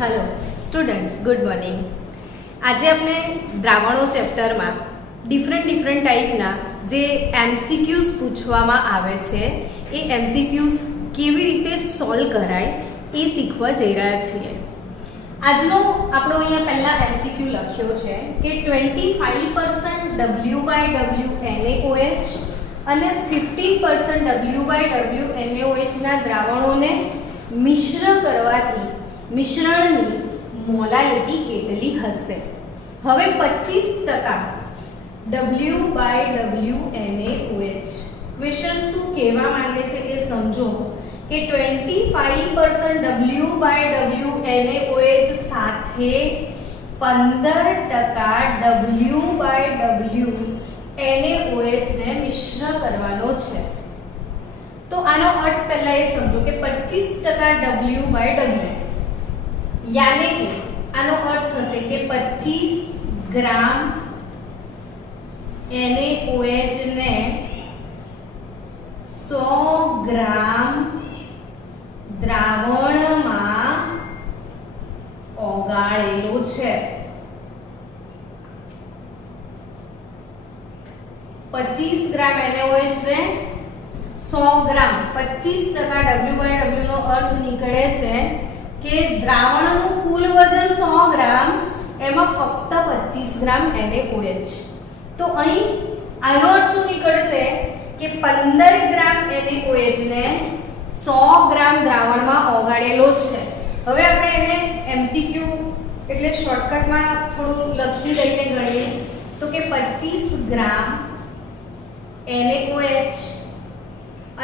Hello students, good morning. आज अपने द्रावणों chapter में डिफरेंट टाइपना जे एमसीक्यूज पूछवामां आवे छे ए एमसीक्यूज केवी रीते सॉल्व कराय ए शीखवा जई रह्या छीए। आजनो आपणो अहींया पहेला एमसीक्यू लख्यो छे के 25% W/W NaOH અને 15% W/W NaOH ના દ્રાવણોને મિશ્ર કરવાથી મિશ્રણની મોલાલિટી કેટલી હશે? હવે 25% W/W NaOH ક્વેશ્ચન શું કહેવા માંગે છે કે સમજો કે 25% W/W NaOH સાથે 15% W/W NaOH ને મિશ્ર કરવાનો છે। તો આનો અર્થ પહેલા એ સમજો કે 25% W/W यानी कि आनो अर्थ थशे के 25 ग्राम NaOH ने 100 ग्राम द्रावण में ओगाळेलो छे। 25 ग्राम NaOH ने 100 ग्राम 25% W/W नो अर्थ निकळे छे કે દ્રાવણનું કુલ વજન 100 ગ્રામ એમાં ફક્ત 25 ગ્રામ NaOH। તો અહીં આનો અર્થ શું નીકળશે કે 15 ગ્રામ NaOH ને 100 ગ્રામ દ્રાવણમાં ઓગાળેલો છે। હવે આપણે એને MCQ એટલે શોર્ટકટમાં થોડું લખી લઈને ગણીએ તો કે 25 ગ્રામ NaOH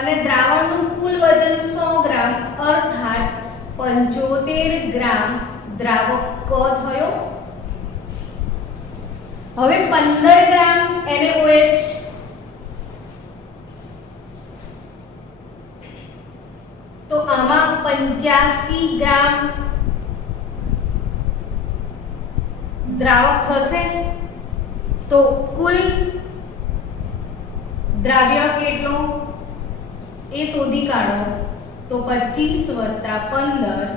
અને દ્રાવણનું કુલ વજન 100 ગ્રામ અર્થાત 75 ગ્રામ દ્રાવક ક થયો। હવે 15 ગ્રામ NaOH તો આમાં 85 ગ્રામ દ્રાવક થશે। તો કુલ દ્રાવ્ય કેટલો એ શોધી કાઢો। तो 25 वत्ता 15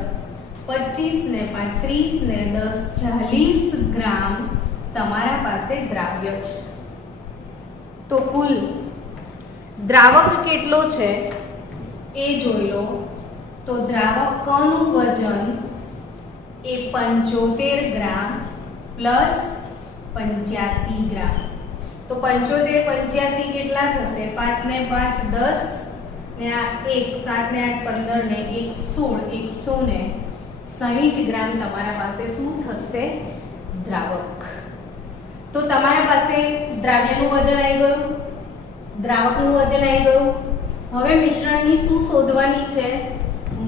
25 ने 35 ने 10 40 ग्राम तमारा पासे द्राव्य छे। तो कुल द्रावक केटलो छे ए जोई लो। तो द्रावक क नु वजन ए 75 ग्राम प्लस 85 ग्राम। तो 75 85 केटला थशे? 5 ने 5 10 ने आ 1 7 ने 8 15 ने 1 16 100 ने 60 ग्राम तमारा पासे શું થશે? દ્રાવક। તો તમારા પાસે દ્રાવ્યનું વજન આવી ગયું, દ્રાવકનું વજન આવી ગયું। હવે મિશ્રણની શું શોધવાની છે?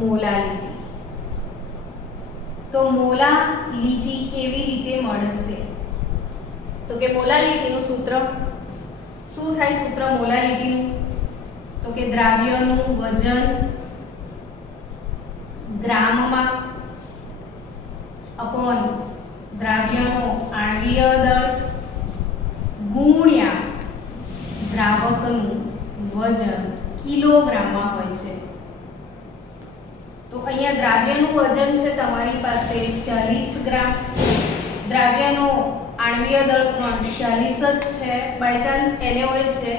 મોલાલિટી। તો મોલાલિટી કેવી રીતે મળશે? તો કે મોલાલિટીનું સૂત્ર શું થાય? સૂત્ર મોલાલિટીનું तो के द्राव्यનું વજન ગ્રામમાં अपॉन દ્રાવ્યનો આણ્વીય દળ ગુણ્યા દ્રાવકનું વજન કિલોગ્રામમાં હોય છે। તો અહીંયા દ્રાવ્યનું વજન છે તમારી પાસે 40 ગ્રામ, દ્રાવ્યનો આણ્વીય દળ પણ 40 જ છે। બાય ચાન્સ NaOH છે,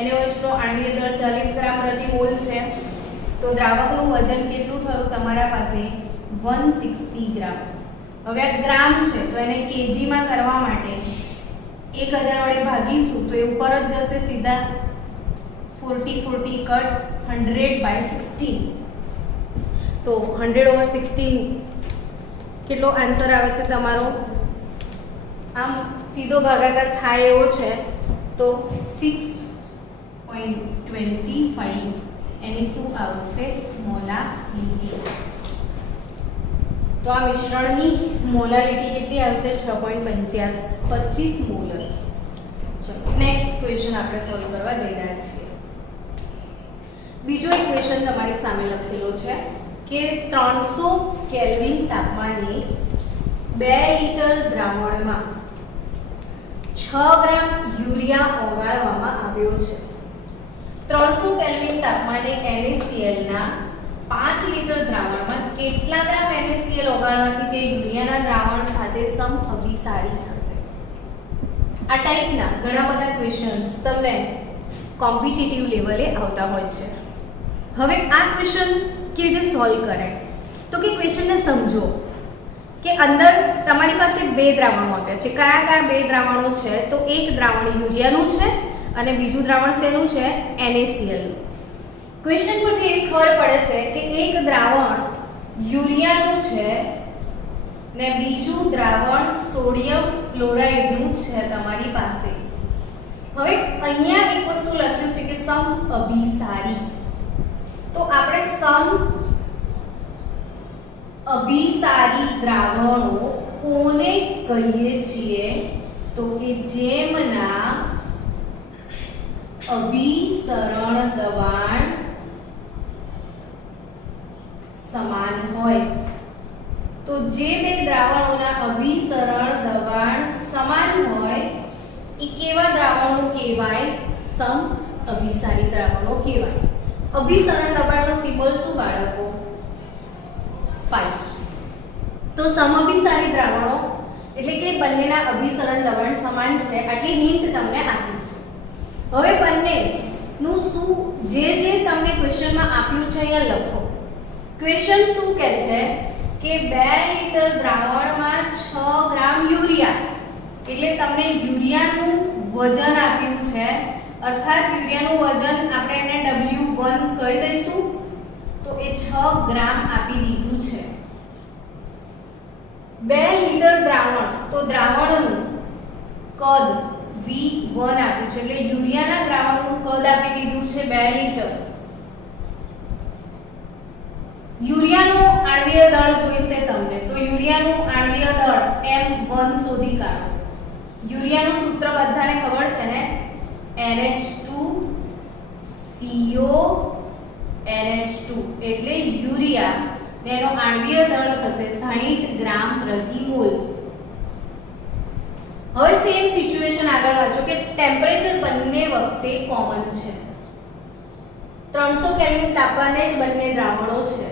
NaOH નો આણ્વીય દળ 40 ગ્રામ પ્રતિ મોલ છે। તો દ્રાવકનું વજન કેટલું થયું તમારા પાસે? 160 ગ્રામ। હવે આ ગ્રામ છે તો એને કેજી માં કરવા માટે 1000 વડે ભાગીશું તો એ ઉપર જ જશે સીધા। 40 કટ 100/16 તો 100/16 કેટલો આન્સર આવે છે તમારો? આમ સીધો ભાગાકાર થાય એવો છે તો 6.25 એની શું આવશે? મોલાલિટી। તો આ મિશ્રણની મોલાલિટી કેટલી આવશે? 6.25 મોલર। ચલો નેક્સ્ટ ક્વેશ્ચન આપણે સોલ્વ કરવા જઈ રહ્યા છીએ। બીજો એક ક્વેશ્ચન તમારી સામે લખેલો છે કે 300 કેલ્વિન તાપમાને 2 લિટર દ્રાવણમાં 6 ગ્રામ યુરિયા ઓગાળવામાં આવ્યો છે। 300 કેલ્વિન તાપમાને NaCl ના 5 લિટર દ્રાવણમાં કેટલા ગ્રામ NaCl ઓગાળવાથી તે યુરિયાના દ્રાવણ સાથે સમઅભિસારી થશે. આ ટાઈપના ઘણા બધા ક્વેશ્ચન્સ તમને કોમ્પિટિટિવ લેવલે આવતા હોય છે. હવે આ ક્વેશ્ચન કેવી રીતે સોલ્વ કરાય? તો કે ક્વેશ્ચનને સમજો કે અંદર તમારી પાસે બે દ્રાવણો આપ્યા છે. કયા કયા બે દ્રાવણો છે? તો એક દ્રાવણ યુરિયાનું છે અને બીજું દ્રાવણ શેનું છે? NaCl. ક્વેશ્ચન પરથી એવી ખબર પડે છે કે એક દ્રાવણ યુરિયાનું છે ને બીજું દ્રાવણ સોડિયમ ક્લોરાઇડનું છે તમારી પાસે. હવે અહીંયા એક વસ્તુ લખ્યું છે કે સમઅભિસારી. તો આપણે સમઅભિસારી દ્રાવણો કોને કહીએ છીએ? તો કે જેમના અભિસરણ દબાણ સમાન હોય. તો જે બે દ્રાવણોના અભિસરણ દબાણ સમાન હોય એ કેવા દ્રાવણો કહેવાય? સમઅભિસારી દ્રાવણો કહેવાય. અભિસરણ દબાણનો સિમ્બોલ શું બાળકો? પાઈ. તો સમઅભિસારી દ્રાવણો એટલે કે બંનેના અભિસરણ દબાણ સમાન છે. આટલી હિન્ટ તમને આપી છે. હવે બંનેનું શું જે તમને ક્વેશ્ચનમાં આપ્યું છે અહીંયા લખો. ક્વેશ્ચન શું કહે છે કે 2 લિટર દ્રાવણમાં 6 ગ્રામ યુરિયા, એટલે તમને યુરિયાનું વજન આપ્યું છે, અર્થાત યુરિયાનું વજન આપણે એને W1 કહી દઈશું. તો એ 6 ગ્રામ આપી દીધું છે. 2 લિટર દ્રાવણ, તો દ્રાવણનું કદ V1 આપ્યું છે, એટલે યુરિયાના દ્રાવણનું કદ આપી દીધું છે 2 લિટર. યુરિયાનો આણ્વીય દળ જોઈશે તમને, તો યુરિયાનું આણ્વીય દળ M1 શોધી કાઢો. યુરિયાનું સૂત્ર બધાને ખબર છે ને? NH2CO NH2, એટલે યુરિયા ને એનો આણ્વીય દળ થશે 60 ગ્રામ પ્રતિ મોલ. હવે સેમ સિચ્યુએશન આગળ વાંચો કે ટેમ્પરેચર બંને વખતે કોમન છે. 300 કેલ્વિન તાપમાને જ બંને દ્રાવણો છે.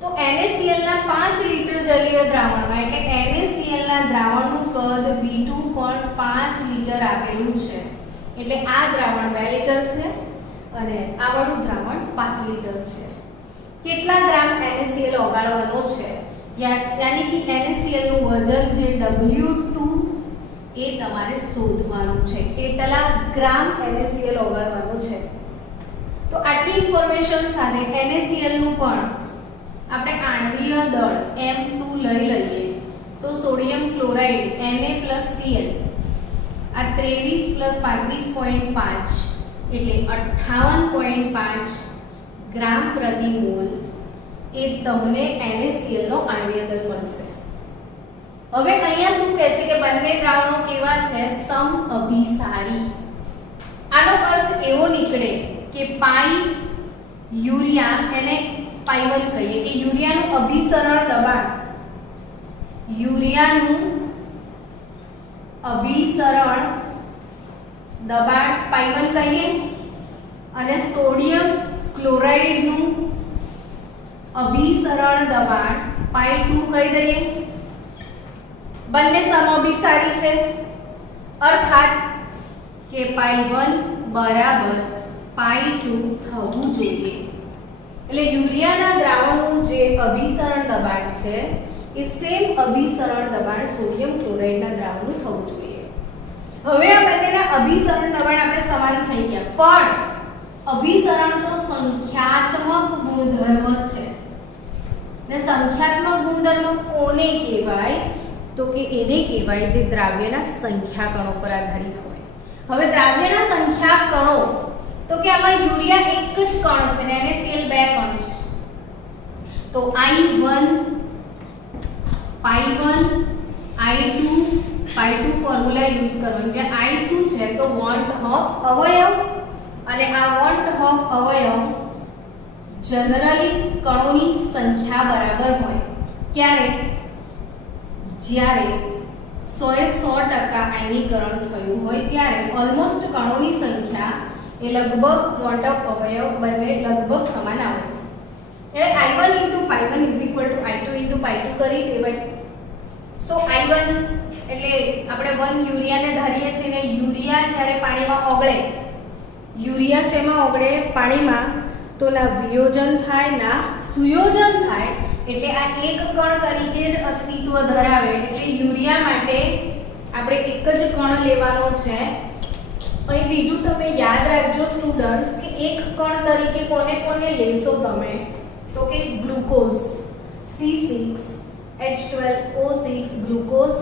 તો NaCl ના 5 લિટર જલીય દ્રાવણમાં, એટલે NaCl ના દ્રાવણનું કદ V2 પણ 5 લિટર આપેલું છે. એટલે આ દ્રાવણ 2 લિટર છે અને આ વાળું દ્રાવણ 5 લિટર છે. કેટલા ગ્રામ NaCl ઓગાળવાનો છે? યાની કે NaCl નું વજન જે W2 એ તમારે શોધવાનું છે. કેટલા ગ્રામ NaCl ઓગાળવાનું છે? તો આટલી ઇન્ફોર્મેશન સાથે NaCl નું પણ આપણે આણ્વીય દળ M2 લઈ લઈએ. તો સોડિયમ ક્લોરાઇડ Na+Cl આ 23 + 35.5 એટલે 58.5 ગ્રામ પ્રતિ મોલ એ તમને NaCl નો આણ્વીય દળ મળશે. હવે અહીંયા શું કહે છે કે બંને દ્રાવણો કેવા છે? સમઅભિસારી. આનો અર્થ એવો નીકળે કે પાઈ યુરિયા એને પાઈ1 કહીએ કે યુરિયાનું અભિસરણ દબાણ, યુરિયાનું અભિસરણ દબાણ પાઈ1 કહીએ અને સોડિયમ ક્લોરાઇડનું અભિસરણ દબાણ પાઈ2 કહી દઈએ. બંને સમઅભિસારી છે, અર્થાત કે પાઈ1 બરાબર પાઈ2 થવું જોઈએ. એટલે યુરિયાના દ્રાવણનું જે અભિસરણ દબાણ છે એ સેમ અભિસરણ દબાણ સોડિયમ ક્લોરાઇડના દ્રાવણનું થવું જોઈએ. હવે આ બંનેના અભિસરણ દબાણ આપણે સમાન થઈ ગયા, પણ અભિસરણ તો સંખ્યાત્મક ગુણધર્મ છે ને સંખ્યાત્મક ગુણધર્મ કોને કહેવાય? તો કે એને કહેવાય જે દ્રાવ્યના સંખ્યા કણો પર આધારિત હોય. હવે દ્રાવ્યના સંખ્યા કણો, તો કે આમાં યુરિયા એક જ કણ છે ને NaCl બે કણ છે. તો I1 પાઈ1 I2 પાઈ2 ફોર્મ્યુલા યુઝ કરવાનું. જે I શું છે? તો વોન્ટ ઓફ અવયવ, અને આ વોન્ટ ઓફ અવયવ જનરલી કણોની સંખ્યા બરાબર હોય. ક્યારે? જ્યારે 100% આયનીકરણ થયું હોય ત્યારે ઓલમોસ્ટ કણોની સંખ્યા એ લગભગ વોન્ટ ઓફ અવયવ બંને લગભગ સમાન આવે. એટલે I1 * પાઈ1 = I2 * પાઈ2 કરી દેવાય. સો I1 એટલે આપણે 1 યુરિયાને ધારીએ છીએ ને યુરિયા જ્યારે પાણીમાં ઓગળે, યુરિયા શેમાં ઓગળે? પાણીમાં. તો ના વિયોજન થાય ના સુયોજન થાય, એટલે આ એક કણ તરીકે જ અસ્તિત્વ ધરાવે. એટલે યુરિયા માટે આપણે એક જ કણ લેવાનો છે. અહીં બીજું તમે યાદ રાખજો સ્ટુડન્ટ્સ કે એક કણ તરીકે કોને કોને લેશો તમે? તો કે glucose C6H12O6 glucose,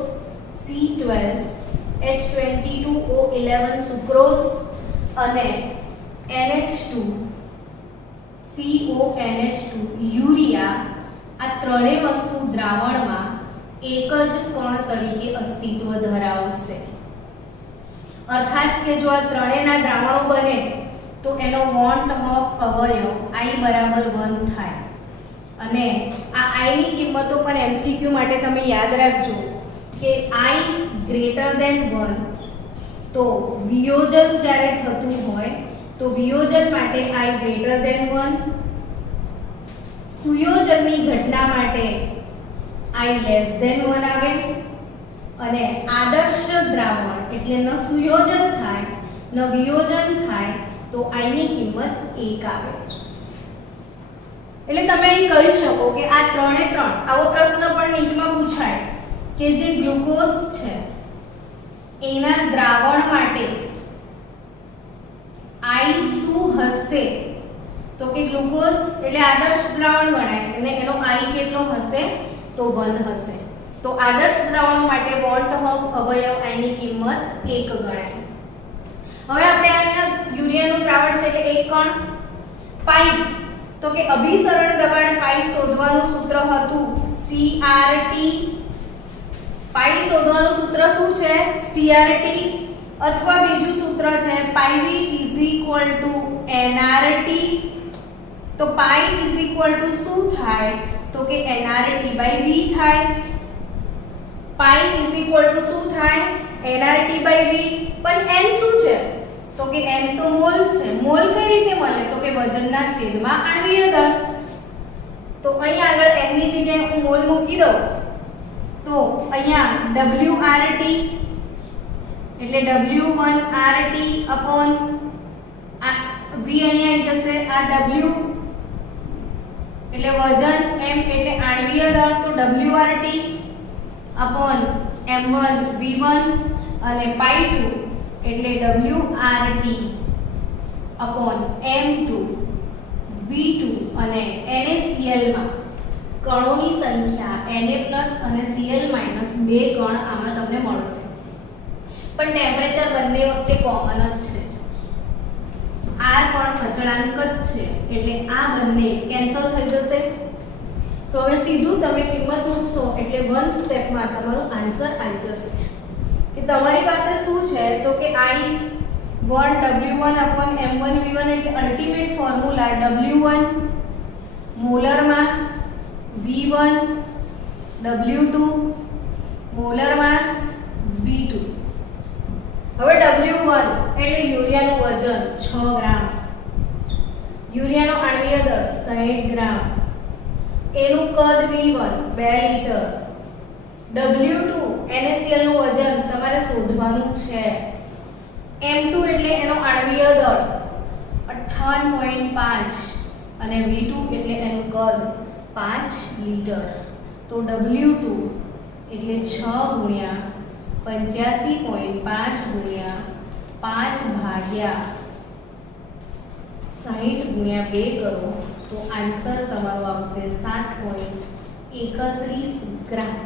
C12H22O11 sucrose અને NH2CONH2 યુરિયા. આ ત્રણેય વસ્તુ દ્રાવણમાં એક જ કણ તરીકે અસ્તિત્વ ધરાવશે. અર્થાત કે જો આ ત્રણેયના દ્રાવણો બને તો એનો વોન્ટ ઓફ અવયવ I બરાબર 1 થાય. અને આ I ની કિંમતો પણ MCQ માટે તમે યાદ રાખજો કે I ગ્રેટર ધેન 1 તો વિયોજન જ્યારે થતું હોય તો વિયોજન માટે I ગ્રેટર ધેન 1, સુયોજનની ઘટના માટે I લેસ ધેન 1 આવે. અને આદર્શ દ્રાવણ એટલે ન સુયોજન થાય ન વિયોજન થાય તો I ની કિંમત 1 આવે. એટલે તમે અહીં કહી શકો કે આ ત્રણે ત્રણ આવો પ્રશ્ન પણ નીટમાં પૂછાય કે જે ગ્લુકોઝ છે એના દ્રાવણ માટે I શું હશે? તો કે ગ્લુકોઝ એટલે આદર્શ દ્રાવણ ગણાય અને એનો I કેટલો હશે? તો 1 હશે. તો આદર્શ દ્રાવણો માટે વોન્ટ ઓફ અવયવ I ની કિંમત 1 ગણાય. હવે આપણે અહીંયા યુરિયાનું દ્રાવણ છે એટલે એક કણ પાઈ, તો કે અભિસરણ દબાણ પાઈ શોધવાનું સૂત્ર હતું CRT. પાઈ શોધવાનું સૂત્ર શું છે? CRT. અથવા બીજું સૂત્ર છે પાઈ V nRT. તો પાઈ શું થાય? તો કે nRT/V થાય. પાઈ શું થાય? nRT/V. પણ n શું છે? તો કે n તો મોલ છે. મોલ કઈ રીતે મળે? તો કે વજનના છેદમાં આણ્વીય દળ. તો અહીં આગળ n ની જગ્યાએ હું મોલ મૂકી દઉં તો અહીંયા WRT એટલે W1RT અપોન V અહીંયા આવી જશે. આ W એટલે વજન, m એટલે આણ્વીય દળ તો WRT અપોન m1 v1 અને પાઈ 2 એટલે WRT અપોન m2 v2 અને NaCl માં કણોની સંખ્યા Na+ અને Cl- 2 કણ આમાં તમને મળશે. પણ ટેમ્પરેચર બંને વખતે કોમન જ છે. R પણ અચળાંક જ છે એટલે આ બંને કેન્સલ થઈ જશે. તો હવે સીધું તમે કિંમત મૂકશો એટલે વન સ્ટેપમાં તમારો આન્સર આવી જશે કે તમારી પાસે શું છે? તો કે I1 W1 upon m1 v1 એટલે અલ્ટિમેટ ફોર્મ્યુલા W1 મોલર માસ, V1 W2 મોલર માસ, V2. હવે W1 એટલે યુરિયાનું વજન 6 ગ્રામ, યુરિયાનો આણ્વીય દળ 60 ગ્રામ, એનું કદ V1 2 લીટર. W2 NaCl નું વજન તમારે શોધવાનું છે. M2 એટલે એનો આણ્વીય દળ 58.5 અને V2 એટલે એનું કદ 5 લીટર. તો W2 એટલે 6 ગુણ્યા 85.5 ગુણ્યા 5 ભાગ્યા 60 ગુણ્યા 2 કરો તો આન્સર તમારો આવશે 7.31 ગ્રામ.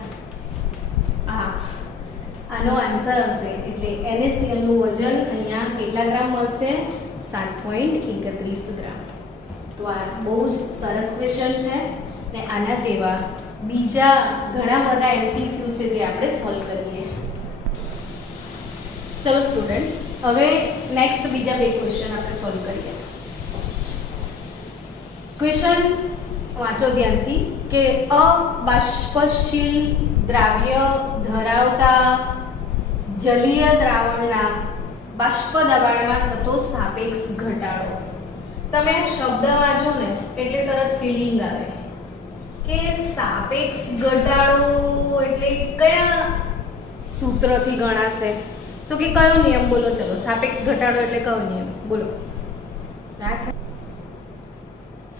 આનો આન્સર હશે એટલે NaCl નું વજન અહીંયા કેટલા ગ્રામ મળશે? 7.31 ગ્રામ. તો આ બહુ જ સરસ ક્વેશ્ચન છે ને આના જેવા બીજા ઘણા બધા MCQ છે જે આપણે સોલ્વ કરીએ. ચલો સ્ટુડન્ટ્સ, હવે નેક્સ્ટ બીજા બે ક્વેશ્ચન આપણે સોલ્વ કરીએ. ક્વેશ્ચન વાંચો ધ્યાનથી કે અબાષ્પશીલ દ્રાવ્ય ધરાવતા જલીય દ્રાવણના બાષ્પ દબાણમાં થતો સાપેક્ષ ઘટાડો. તમે આ શબ્દ વાંચો ને એટલે તરત ફીલિંગ આવે કે સાપેક્ષ ઘટાડો એટલે કયા સૂત્રથી ગણાશે? તો કે કયો નિયમ બોલો? ચલો, સાપેક્ષ ઘટાડો એટલે કયો નિયમ બોલો?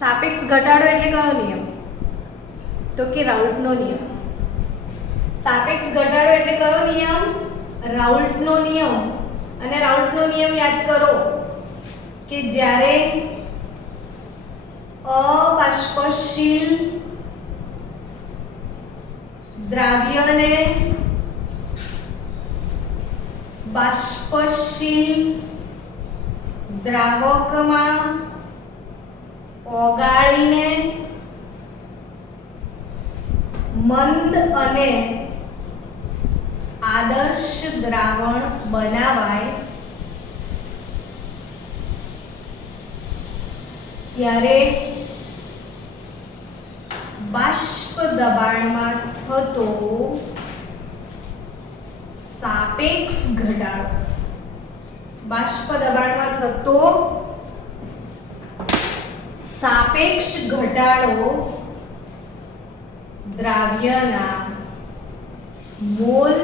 સાપેક્ષ ઘટાડો એટલે કયો નિયમ? તો કે રાઉલ્ટનો નિયમ. સાપેક્ષ ઘટાડો એટલે કયો નિયમ? રાઉલ્ટનો નિયમ. અને રાઉલ્ટનો નિયમ યાદ કરો કે જ્યારે અબાષ્પશીલ દ્રાવ્યને બાષ્પશીલ દ્રાવકમાં ઓગાળીને મંદ અને આદર્શ દ્રાવણ બનાવાય ત્યારે બાષ્પ દબાણમાં થતો સાપેક્ષ ઘટાડો, બાષ્પ દબાણમાં થતો સાપેક્ષ ઘટાડો દ્રાવ્યના મોલ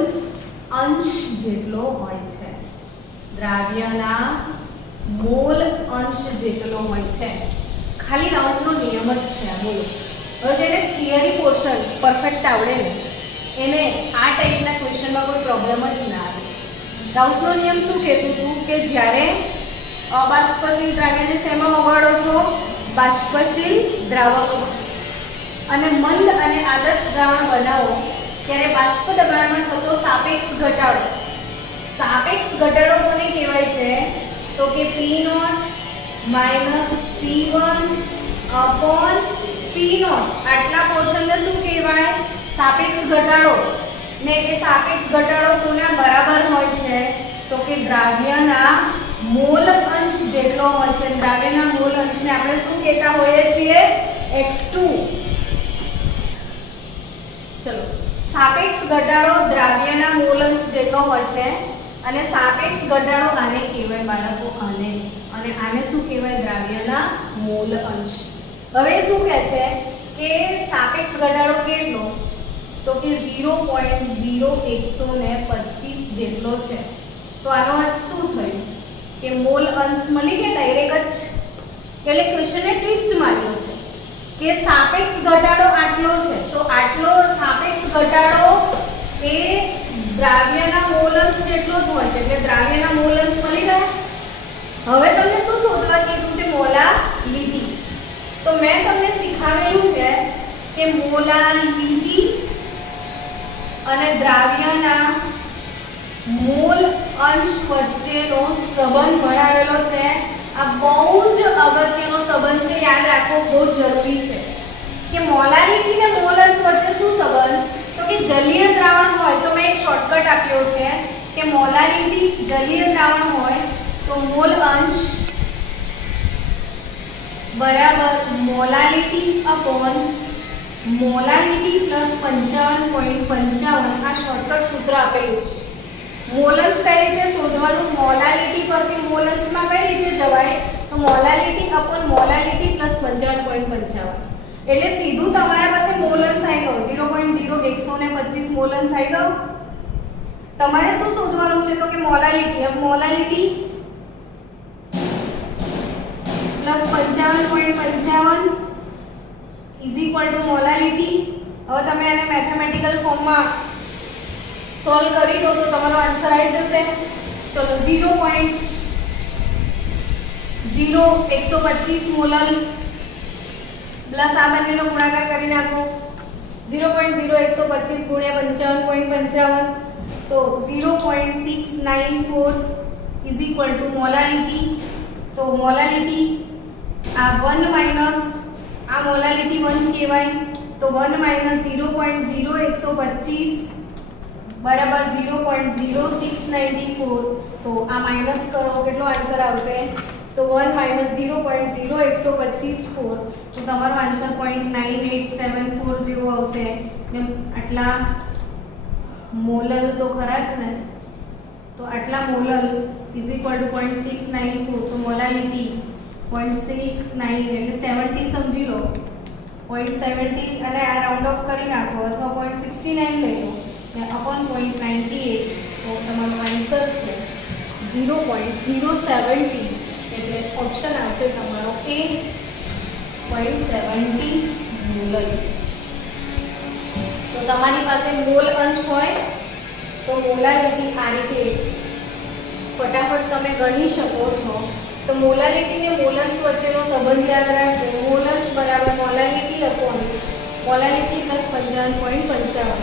અંશ જેટલો હોય છે. દ્રાવ્યના મોલ અંશ જેટલો હોય છે. ખાલી રાઉન્ડનો નિયમ જ છે આ. બોલો, હવે જેને થિયરી પોર્શન પરફેક્ટ આવડે ને એને આ ટાઈપના ક્વેશ્ચનમાં કોઈ પ્રોબ્લેમ જ ના આવે. રાઉન્ડનો નિયમ શું કહેતું હતું કે જ્યારે અબાષ્પશીલ દ્રાવ્યને શેમાં ઓગાળો છો? બાષ્પશીલ દ્રાવકમાં. અને મંદ અને આદર્શ દ્રાવણ બનાવો ત્યારે બાષ્પ દબાણમાં થતો સાપેક્ષ ઘટાડો. સાપેક્ષ ઘટાડો કોને કહેવાય છે? તો કે P0 - P1 upon P0. આટલા પોર્શનને શું કહેવાય? સાપેક્ષ ઘટાડો. ને એ સાપેક્ષ ઘટાડો કોના બરાબર હોય છે? તો કે દ્રાવ્યના મોલ અંશ જેટલો હોય છે. દ્રાવ્યના મોલ અંશને આપણે શું કહેતા હોઈએ છીએ? x2. ચલો, સાપેક્ષ ઘટાડો દ્રાવ્યના મોલ અંશ જેટલો હોય છે અને સાપેક્ષ ઘટાડો આને કહેવાય બાળકો, આને. અને આને શું કહેવાય? દ્રાવ્યના મોલ અંશ. હવે શું કહે છે કે સાપેક્ષ ઘટાડો કેટલો? તો કે 0.0125 જેટલો છે. તો આનો અર્થ શું થયું કે મોલ અંશ મળી ગયા ડાયરેક્ટ જ. એટલે ક્વેશ્ચનને ટ્વિસ્ટ માર્યો છે કે સાપેક્ષ ઘટાડો આટલો છે તો આટલો સાપેક્ષ ઘટાડો એ દ્રાવ્યના મોલ અંશ જેટલો જ હોય છે. એટલે દ્રાવ્યના મોલ અંશ મળી ગયા. હવે તમને શું શોધવા કીધું છે? મોલાલિટી. તો મેં તમને શીખવાડેલું છે કે મોલાલિટી અને દ્રાવ્યના મોલ અંશ વચ્ચેનો સંબંધ ભણાવેલો છે. આ બહુ જ અગત્યનો સંબંધ છે, યાદ રાખવો બહુ જરૂરી છે કે મોલાલિટી ને મોલ અંશ વચ્ચે શું સંબંધ? તો કે જલીય દ્રાવણ હોય તો મેં એક શોર્ટકટ આપ્યો છે કે મોલાલિટી જલીય દ્રાવણ હોય તો મોલ અંશ બરાબર મોલાલિટી અપોન મોલાલિટી પ્લસ 55.55. આ શોર્ટકટ સૂત્ર આપેલું છે. મોલ અંશ કઈ રીતે શોધવાનું? મોલાલિટી પરથી મોલ અંશમાં કઈ રીતે જવાય? તો મોલાલિટી અપોન મોલાલિટી પ્લસ 55.55. એટલે સીધું તમારા પાસે મોલ અંશ આવી ગયો 0.0125 મોલ અંશ આવી ગયો. તમારે શું શોધવાનું છે? તો કે મોલાલિટી. अब molality plus 55.55 is equal to molality. હવે તમે આને મેથેમેટિકલ ફોર્મમાં સોલ્વ કરી દો તો તમારો આન્સર આવી જશે. ચલો 0.0125 મોલલ પ્લસ આ બંનેનો ગુણાકાર કરી નાખો. 0.0125 ગુણ્યા 55.55 તો 0.694 ઇઝ ઇક્વલ ટુ મોલાલિટી. તો મોલાલિટી આ 1 માઈનસ આ મોલાલિટી 1 કહેવાય તો 1 માઈનસ 0.0125 બરાબર 0.0694. તો આ માઈનસ કરો કેટલો આન્સર આવશે? તો 1 માઈનસ 0.0125 તો તમારો આન્સર 0.9874 જેવો આવશે. ને આટલા મોલલ તો ખરા જ ને, તો આટલા મોલલ ઇઝ ઇક્વલ ટુ 0.694. તો મોલાલિટી 0.69 એટલે 70 સમજી લો 0.70 અને આ રાઉન્ડ ઓફ કરી નાખો અથવા 0.69 લઈ લો ને અપોન 0.98 તો તમારો આન્સર છે 0.070 એટલે ઓપ્શન આવશે તમારો A 0.70 મોલ. તો તમારી પાસે મોલ અંશ હોય તો મોલાલિટી આ રીતે ફટાફટ તમે ગણી શકો છો. તો મોલાલિટી ને મોલન્સ વચ્ચેનો સંબંધ યાદ રાખજો. મોલન્સ બરાબર મોલાલિટી અપોન મોલાલિટી પ્લસ 55.55.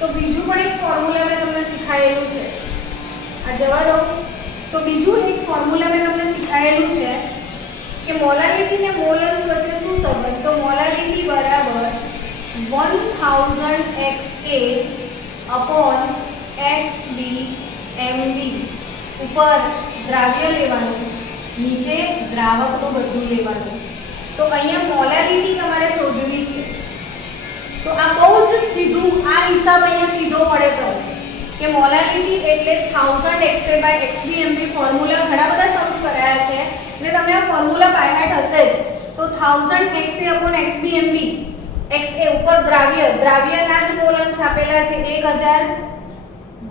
તો બીજું પણ એક ફોર્મ્યુલા મેં તમને શીખાયેલું છે. આ જવા દો. તો બીજું એક ફોર્મ્યુલા મેં તમને શીખાયેલું છે કે મોલાલિટી ને મોલન્સ વચ્ચે શું સંબંધ. તો મોલાલિટી બરાબર 1000 XA અપોન XB MB. ઉપર દ્રાવ્ય લેવાનું, નીચે દ્રાવકનું બધું લેવાનું. તો અહીંયા મોલાલિટી તમારે શોધવી છે. તો આ બહુ જ સીધું આ હિસાબ અહીંયા સીધો પડે તો કે મોલાલિટી એટલે 1000 XA XB MB. ફોર્મ્યુલા ઘણા બધા સમ્સ કરાયા છે એટલે તમને આ ફોર્મ્યુલા બાય હાર્ટ હશે જ. તો 1000 XA XB MB. XA ઉપર દ્રાવ્યના જ મોલ અંશ આપેલા છે 1000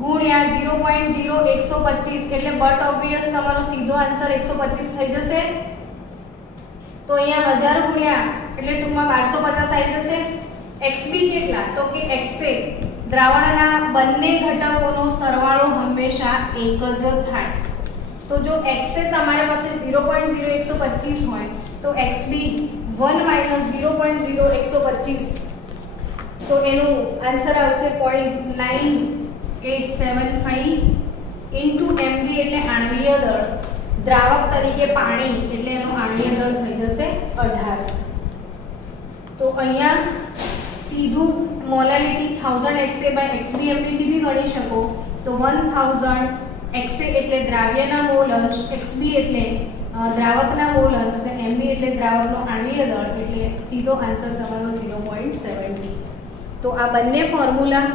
ગુણ્યા 0.0125 એટલે બટ ઓબ્વિયસ તમારો સીધો આન્સર 125 થઈ જશે. તો અહીંયા 1000 ગુણ્યા એટલે ટૂંકમાં 1250 આવી જશે. XB કેટલા તો કે XA દ્રાવણના બંને ઘટકોનો સરવાળો હંમેશા એક જ થાય. તો જો XA તમારી પાસે 0.0125 હોય તો XB 1 - 0.0125 તો એનું આન્સર આવશે 0.9875 ઇન્ટુ MB એટલે આણ્વીય દળ. દ્રાવક તરીકે પાણી એટલે એનો આણ્વીય દળ થઈ જશે 18. તો અહીંયા સીધું મોલાલિટી 1000 XA XB MB થી બી ગણી શકો. તો 1000 XA એટલે દ્રાવ્યના મોલ અંશ, XB એટલે દ્રાવકના મોલ અંશ ને MB એટલે દ્રાવકનો આણ્વીય દળ એટલે સીધો આન્સર તમારો 0.70. તો આ બંને ફોર્મ્યુલા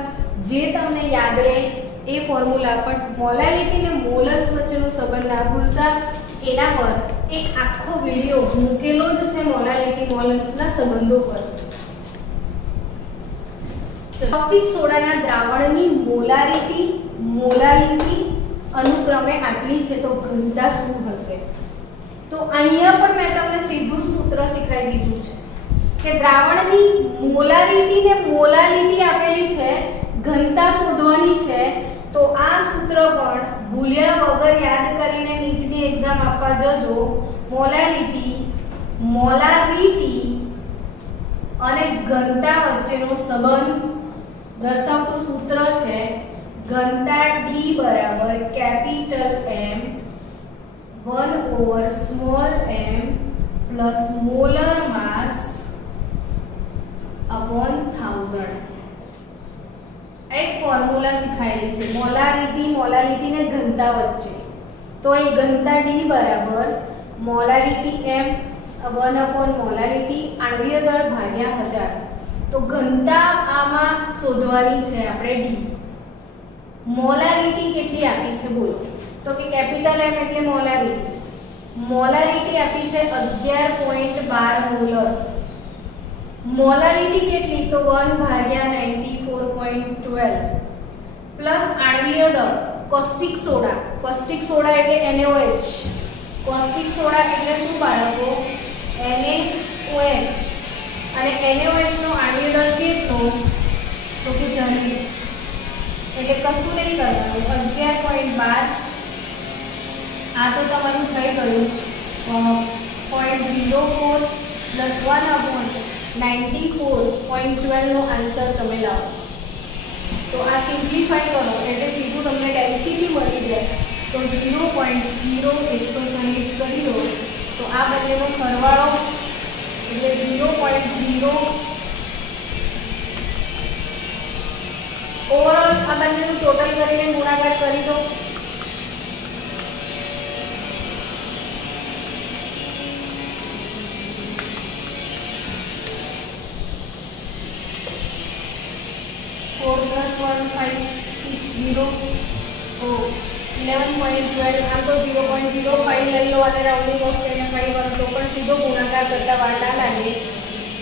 જે તમને યાદ રહે એ ફોર્મ્યુલા પણ મોલાલિટી ને મોલન્સ વચ્ચેનો સંબંધ ના ભૂલતા. એના પર એક આખો વિડિયો મૂકેલો જ છે મોલાલિટી મોલન્સના સંબંધો પર. કોસ્ટિક સોડાના દ્રાવણની મોલાલિટી અનુક્રમે આટલી છે તો ઘનતા શું હશે. તો અહીંયા પણ મેં તમને સીધું સૂત્ર શીખવાડી દીધું છે કે દ્રાવણની મોલારિટી ને મોલાલિટી આપેલી છે, ઘનતા શોધવાની છે. તો આ સૂત્ર પણ ભૂલ્યા વગર યાદ કરીને નીટની એક્ઝામ આપવા જજો. મોલારિટી અને ઘનતા વચ્ચેનો સંબંધ દર્શાવતું સૂત્ર છે ઘનતા D બરાબર કેપિટલ M 1/સ્મોલ m plus molar mass upon 1000. એક ફોર્મ્યુલા શીખાયેલી છે મોલાલિટી ને ઘનતા વચ્ચે. તો એ ઘનતા D બરાબર મોલારિટી m 1 મોલારિટી આણ્વીય દળ ભાગ્યા 1000. તો ઘનતા આમાં શોધવાની છે આપણે D. મોલારિટી કેટલી આપી છે બોલો. તો કે કેપિટલ M એટલે મોલારિટી આપી છે 11.12 મોલર. મોલારિટી કેટલી તો 1/94.12 પ્લસ આણ્વીય દળ કોસ્ટિક સોડા એટલે NaOH. કોસ્ટિક સોડા એટલે શું બાળકો NaOH. અને NaOH નો આણ્વીય દળ કેટલો તો કે 40. એટલે કશું નહીં કરવાનું 11.12 આ તો તમારું થઈ ગયું 0.04 પ્લસ 1/94.12 નો આન્સર તમે લાવો. તો આ સિમ્પ્લિફાઈ કરો એટલે સીધું તમને ડેન્સિટી મળી જાય. તો 0.0160 કરી દો તો આ બંનેનો સરવાળો એટલે 0.0 ઓવરઓલ આ બંનેનું ટોટલ કરીને ગુણાકાર કરી દો. +1560 ઓ 11.12 આમ તો 0.05 લઈ લો અને રાઉન્ડિંગ ઓફ કરીને 5 કરો તો પણ સીધો ગુણાકાર કરતા વાર ના લાગે.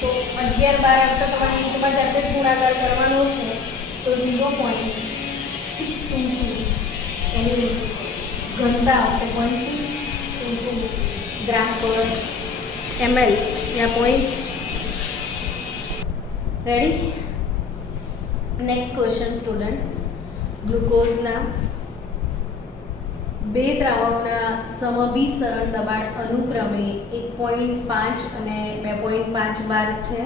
તો 11 12 આવતા તમારે મિનિટમાં જાતે જ ગુણાકાર કરવાનો છે. તો 0.622 એની ઘનતા આવશે 0.622 ગ્રામ પર ml યા point. Ready? Next question student. ગ્લુકોઝના બે દ્રાવણોના સમભિસરણ દબાણ અનુક્રમે 1.5 અને 2.5 બાર છે.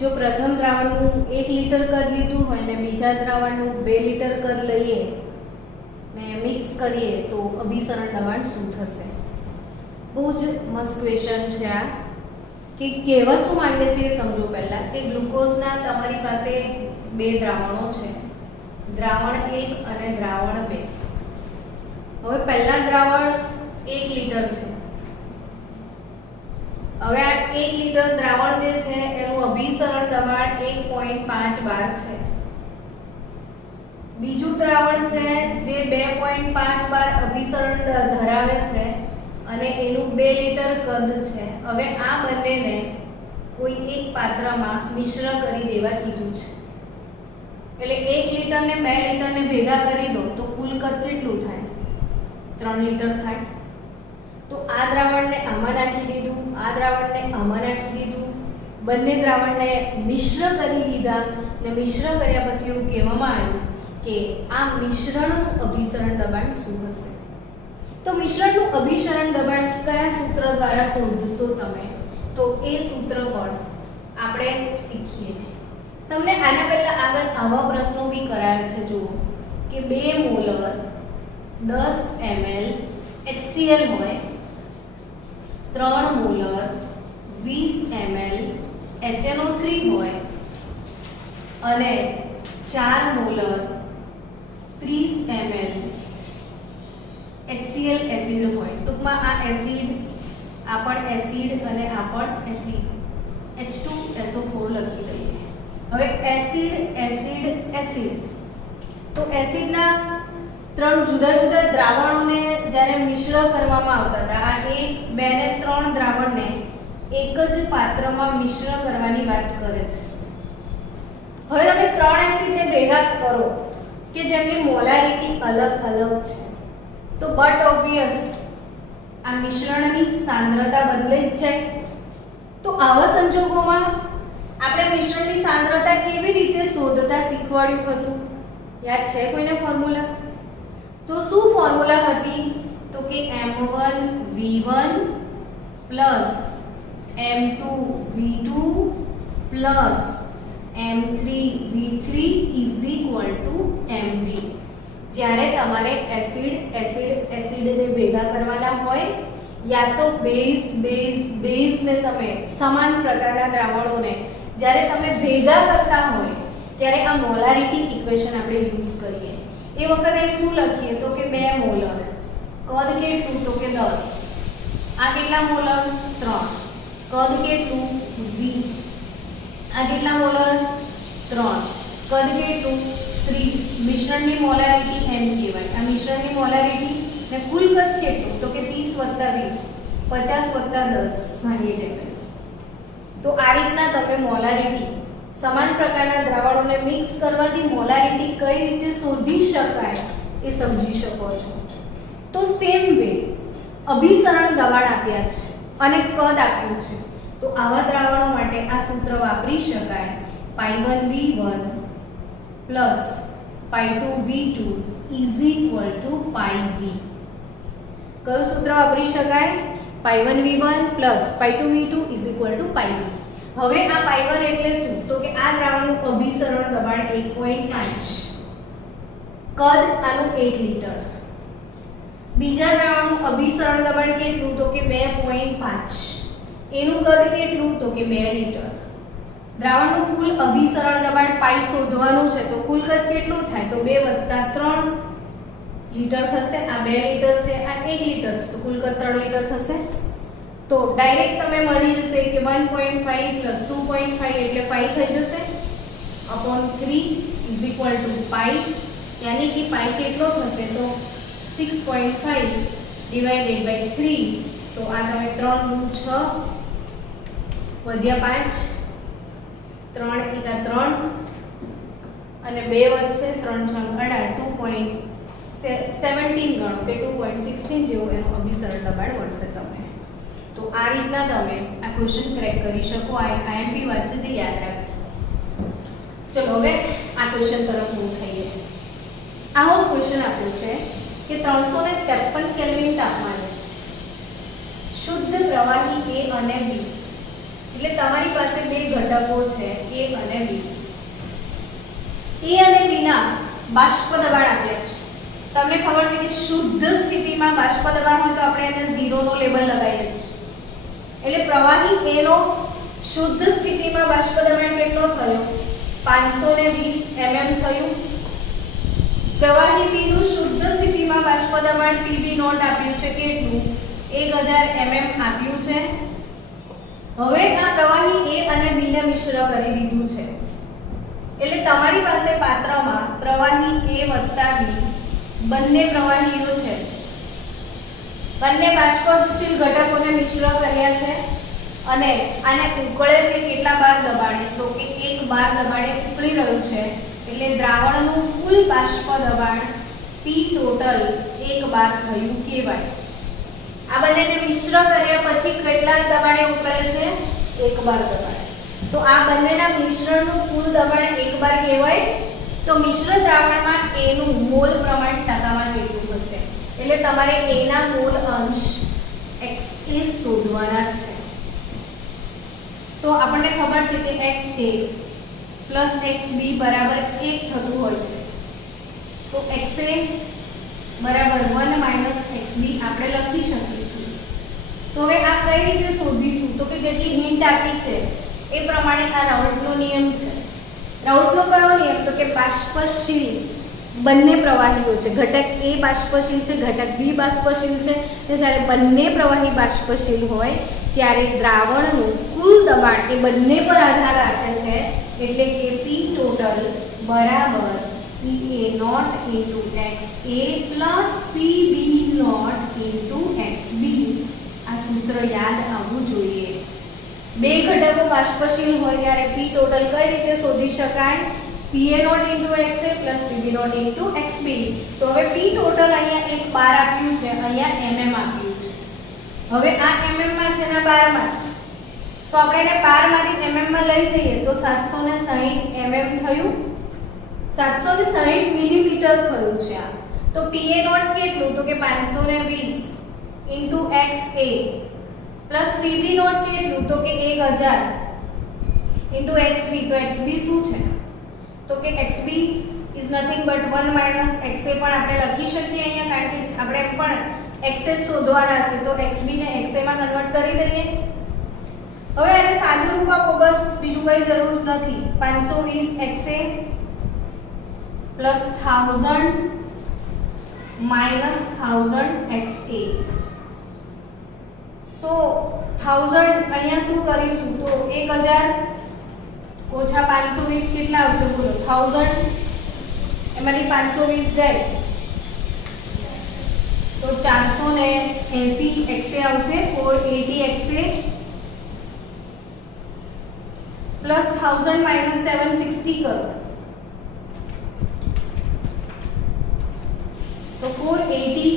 જો પ્રથમ દ્રાવણનું 1 લિટર કદ લીધું હોય અને બીજા દ્રાવણનું 2 લિટર કદ લઈએ ને મિક્સ કરીએ તો અભિસરણ દબાણ શું થશે? બહુ જ મસ્ત ક્વેશ્ચન છે આ. કે કહેવા શું માંગે છે એ સમજો પહેલા. કે ગ્લુકોઝના તમારી પાસે બે દ્રાવણો છે, દ્રાવણ 1 અને દ્રાવણ 2. હવે પહેલા દ્રાવણ 1 લિટર છે. હવે આ 1 લિટર દ્રાવણ જે છે એનું અભિસરણ દબાણ 1.5 બાર છે. બીજું દ્રાવણ છે જે 2.5 બાર અભિસરણ ધરાવે છે અને એનું 2 લિટર કદ છે. હવે આ બંનેને કોઈ એક પાત્રમાં મિશ્ર કરી દેવા કીધું છે. એટલે 1 લિટર ને 2 લિટર ને ભેગા કરી દો તો કુલ કદ કેટલું થાય? 3 લિટર થાય. તો આ દ્રાવણને આમાં નાખી દીધું, આ દ્રાવણને આમાં નાખી દીધું, બંને દ્રાવણને મિશ્ર કરી દીધા ને મિશ્ર કર્યા પછી એવું કહેવામાં આવ્યું કે આ મિશ્રણનું અભિસરણ દબાણ શું હશે? તો મિશ્રણનું અભિસરણ દબાણ કયા સૂત્ર દ્વારા શોધશો તમે? તો એ સૂત્ર પણ આપણે શીખીએ. તમને આના પહેલા આગળ આવા પ્રશ્નો બી કરાયા છે. જુઓ કે 2 મોલર 10 ml HCl હોય, 3 મોલર 20 ml HNO3 હોય અને 4 મોલર 30 ml HCl એસિડ હોય. ટૂંકમાં આ એસિડ, આ પણ એસિડ અને આ પણ એસિડ, H2SO4 લખી દઈએ. હવે એસિડ એસિડ એસિડ. તો એસિડના 3 જુદા જુદા દ્રાવણોને જ્યારે મિશ્ર કરવામાં આવતા હતા, આ 1 2 ને 3 દ્રાવણને એક જ પાત્રમાં મિશ્ર કરવાની વાત કરે છે. હવે તમે 3 એસિડને ભેગા કરો કે જેમની મોલારિટી અલગ અલગ છે, તો બટ ઓબ્વિયસ આ મિશ્રણની સાંદ્રતા બદલાઈ જ જાય. તો આવા સંજોગોમાં આપણે મિશ્રણની સાંદ્રતા કેવી રીતે શોધતા શીખવાડ્યું હતું? યાદ છે કોઈને ફોર્મ્યુલા? તો શું ફોર્મ્યુલા હતી? તો કે M1V1 M2V2 M3V3 MV. જ્યારે તમારે એસિડ એસિડ એસિડને ભેગા કરવાના હોય યા તો બેઝ બેઝ બેઝને તમે સમાન પ્રકારના દ્રાવણોને જ્યારે તમે ભેગા કરતા હોય ત્યારે આ મોલારિટી ઇક્વેશન આપણે યુઝ કરીએ. એ વખતે અહીં શું લખીએ? તો કે 2 મોલર, કદ કેટલું? તો કે 10. આ કેટલા મોલર? 3. કદ કેટલું? 20. આ કેટલા મોલર? 3. કદ કેટલું? 30. મિશ્રણની મોલારિટી m કહેવાય. આ મિશ્રણની મોલારિટી ને કુલ કદ કેટલું? તો કે 30 + 20 50 + 10 60 ml. તો આ રીતના તમે મોલારિટી સમાન પ્રકારના દ્રાવણોને મિક્સ કરવાથી મોલારિટી કઈ રીતે શોધી શકાય એ સમજી શકો છો. તો સેમ વે અભિસરણ દબાણ આપ્યા છે અને કદ આપ્યું છે. તો આવા દ્રાવણો માટે આ સૂત્ર વાપરી શકાય. Pi1V1 + Pi2V2 = Pi_V. કયું સૂત્ર વાપરી શકાય? Pi1V1 + Pi2V2 = Pi_V. હવે આ Pi1 એટલે શું? તો કે આ દ્રાવણનું અભિસરણ દબાણ 1.5, કદ આનું 1 લિટર. બીજા દ્રાવણનું અભિસરણ દબાણ કેટલું? તો કે 2.5, એનું કદ કેટલું? તો કે 2 લિટર. દ્રાવણનું કુલ અભિસરણ દબાણ પાઈ શોધવાનું છે. તો કુલ કદ કેટલું થાય? તો 2 + 3 લિટર થશે. આ 2 લિટર છે, આ 1 લિટર છે, તો કુલ કદ 3 લિટર થશે. તો ડાયરેક્ટ તમે મળી જશે કે 1.5 + 2.5 એટલે 5 થઈ જશે /3 = પાઈ. यानी कि पाई કેટલો થશે તો 6.5 ડિવાઇડેડ બાય 3 તો આ તમે 3 દુ 6 વધ્યા 5 3 એકા 3 અને 2 વધશે 3 છંગ 2.17 ગણો કે 2.16 જેવું એનું અભિસરણ દબાણ મળશે તમને. તો આ રીતના તમે આ ક્વેશ્ચન ક્રેક કરી શકો. આ આઈએમપી વાત છે જે યાદ રાખજો. ચલો હવે આ ક્વેશ્ચન તરફ મૂવ થઈએ. આવો ક્વેશ્ચન આપ્યો છે કે 353 કેલ્વિન તાપમાને શુદ્ધ પ્રવાહી A અને B, એટલે તમારી પાસે બે ઘટકો છે A અને B. A અને B ના બાષ્પ દબાણ આપ્યા છે. તમને ખબર છે કે શુદ્ધ સ્થિતિમાં બાષ્પ દબાણ હોય તો આપણે એને 0 નો લેબલ લગાવીએ છીએ. એટલે પ્રવાહી A નો શુદ્ધ સ્થિતિમાં બાષ્પ દબાણ કેટલો થયો 520 mm થયું. પ્રવાહી B નું શુદ્ધ સ્થિતિમાં બાષ્પ દબાણ PB નોટ આપ્યું છે કેટલું 1000 mm આપ્યું છે. હવે આ પ્રવાહી A અને B ને મિશ્ર કરી દીધું છે. એટલે તમારી પાસે પાત્રમાં પ્રવાહી A વત્તા B બંને પ્રવાહીઓ છે. બંને બાષ્પશીલ ઘટકોને મિશ્ર કર્યા છે અને આને ઉકળે છે કેટલા બાર દબાણે તો કે 1 બાર દબાણે ઉકળી રહ્યું છે. એટલે દ્રાવણનું કુલ બાષ્પ દબાણ P ટોટલ 1 બાર થયું કહેવાય. આ બંનેને મિશ્ર કર્યા પછી કેટલા દબાણે ઉકળે છે 1 બાર દબાણે. તો આ બંનેના મિશ્રણનું કુલ દબાણ 1 બાર કહેવાય. તો મિશ્ર દ્રાવણમાં A નું મોલ પ્રમાણ ટકામાં કેટલું હશે? એટલે તમારે A ના મોલ અંશ XA શોધવાના છે. તો આપણને ખબર છે કે XA પ્લસ XB બરાબર 1 થતું હોય છે. તો XA બરાબર 1 માઈનસ XB આપણે લખી શકીશું. તો હવે આ કઈ રીતે શોધીશું? તો કે જેટલી હિન્ટ આપી છે એ પ્રમાણે આ રાઉલ્ટનો નિયમ છે. રાઉલ્ટનો કયો નિયમ? તો કે બાષ્પશીલ બંને પ્રવાહીઓ છે. ઘટક A બાષ્પશીલ છે, ઘટક B બાષ્પશીલ છે. તો જ્યારે બંને પ્રવાહી બાષ્પશીલ હોય ત્યારે દ્રાવણનું કુલ દબાણ એ બંને પર આધાર રાખે છે. એટલે કે P ટોટલ બરાબર PA naught into XA plus PB naught into XB. આ સૂત્ર યાદ આવવું જોઈએ. બે ઘટકો બાષ્પશીલ હોય ત્યારે P ટોટલ કઈ રીતે શોધી શકાય? PA naught into XA plus PB naught into XB. તો હવે P ટોટલ અહીંયા 1 બાર આપ્યું છે, અહીંયા mm આપ્યું છે. હવે આ mm માં છે ને 12 માં છે. તો આપણે એને 12 માંથી mm માં લઈ જઈએ તો 760 mm થયું. 760 મિલીમીટર થયું છે આ. તો PA નોટ કેટલું? તો કે 520 into XA plus PB naught કેટલું? તો કે 1000 ઇન્ટુ XB. તો XB શું છે? તો કે XB is nothing but 1 minus XA પણ આપણે લખી શકીએ અહીંયા, કારણ કે આપણે પણ XA શોધવાના છે. તો XB ને XA માં કન્વર્ટ કરી દઈએ. હવે આને સાદું રૂપ આપો, બસ બીજું કઈ જરૂર નથી. 520 XA પ્લસ 1000 માઈનસ 1000 XA. સો 1000 અહીંયા શું કરીશું? તો 1000 ઓછા 520 કેટલા આવશે? બોલો 1000 એમાંથી 520 જાય તો 480 XA આવશે. 480 XA પ્લસ 1000 માઈનસ 760 કરો તો 480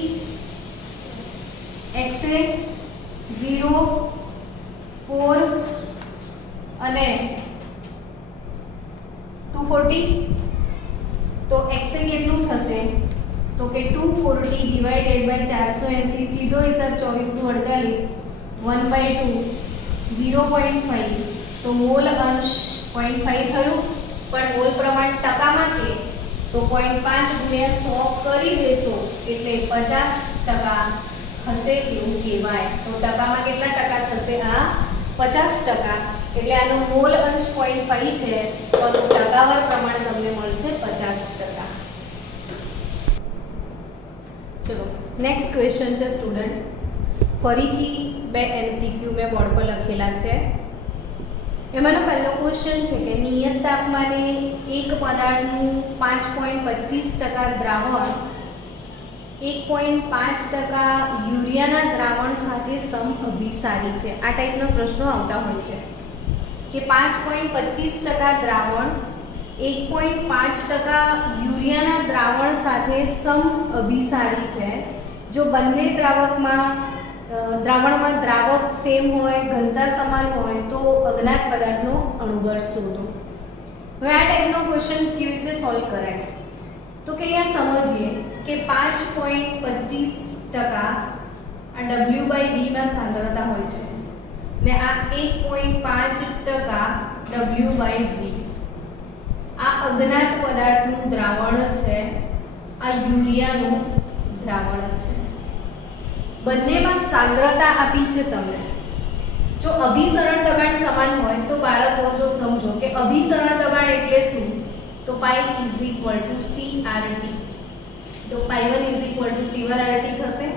XA 0 4 અને 240. તો XA કેટલું થશે? તો કે 240 ડિવાઇડેડ બાય 480. સીધો હિસાબ 24 નું 48 1/2 0.5. તો મોલ અંશ 0.5 થયું. પણ મોલ પ્રમાણ ટકામાં કે તો 0.5 ગુણ્યા 100 કરી દેશો એટલે 50% હશે એવું કહેવાય. તો ટકામાં કેટલા ટકા થશે? આ 50%. એટલે આનો મોલ અંશ 0.5 છે તો આનું ટકાવાર પ્રમાણ તમને મળશે 50%. ચલો નેક્સ્ટ ક્વેશ્ચન છે સ્ટુડન્ટ. ફરીથી બે MCQ મેં બોર્ડ પર લખેલા છે. એમાંનો પહેલો ક્વેશ્ચન છે કે નિયત તાપમાને 1 એક પદાર્થનું 5.25% દ્રાવણ 1.5% યુરિયાના દ્રાવણ સાથે સમઅભિસારી છે. આ ટાઈપનો પ્રશ્નો આવતા હોય છે કે 5.25% દ્રાવણ 1.5% યુરિયાના દ્રાવણ સાથે સમઅભિસારી છે. જો બંને દ્રાવણમાં દ્રાવક સેમ હોય, ઘનતા સમાન હોય તો અજ્ઞાત પદાર્થનો અણુબળ શોધો. હવે આ ટાઈપનો ક્વેશ્ચન કેવી રીતે સોલ્વ કરાય? તો કે અહીંયા સમજીએ કે 5.25% આ W/V માં સાંદ્રતા હોય છે ને આ 1.5% W/V આ અજ્ઞાત પદાર્થનું દ્રાવણ છે, આ યુરિયાનું દ્રાવણ છે. બંનેમાં સાંદ્રતા આપી છે તમને. જો અભિસરણ દબાણ સમાન હોય તો બાળકો જો સમજો કે અભિસરણ દબાણ એટલે શું? તો પાઈ CRT. તો પાઈ1 C1RT થશે